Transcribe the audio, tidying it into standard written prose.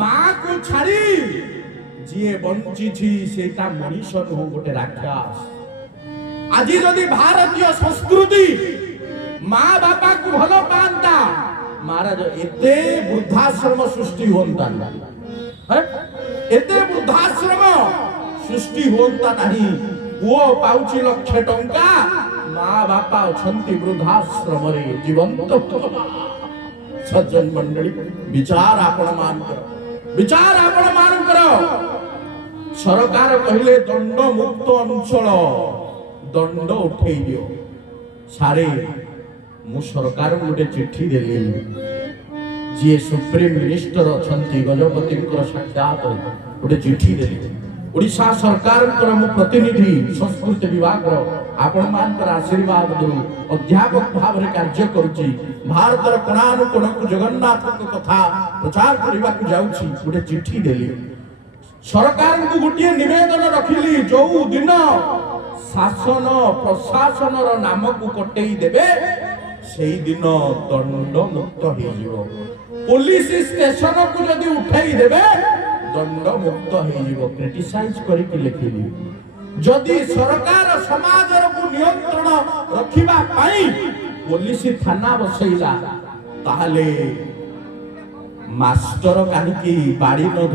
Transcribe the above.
माँ को छाड़ी जी बंची सेटा मनीष नुह गोटे राक्षस। आज जदि भारतीय संस्कृति माँ बापा को भल पाता महाराज एते वृद्धाश्रम सृष्टि होता एते वृद्धाश्रम सृष्टि होता नहीं। पुओ पाउची लक्ष टंका माँ बापा अछंती वृद्धाश्रम रे जीवंत। सज्जन मंडली विचार आपण मान करो, विचार आपण मान करो। सरकार कहले दंड मुक्त अंचल दंड उठे दियो सारे मु सरकार गोटे चिट्ठी देली जी सुप्रीम मिनिस्टर अछंती गजपति साक्षात गोटे चिट्ठी देली ओडिशा सरकार मु प्रतिनिधि संस्कृति विभाग आपण मान आशीर्वाद दु अध्यापक भाव रे कार्य करूची भारतर कोणानुकोण को जगन्नाथ कथा प्रचार करबा को जाउची गोटे चिट्ठी देली सरकार को गोटे निवेदन रखिली जो दिन शासन प्रशासन नाम को कटेई देबे सेई दिन दंड मुक्त हो जिवो। पुलिस स्टेशन को जदि उठाई देबे दंड मुक्त हो जिवो। क्रिटिसाइज करके लिखिली जदि सरकार समाज को नियंत्रण रखिबा पाई पुलिस थाना बसैला ताहले मास्टर काहे की बाड़ी न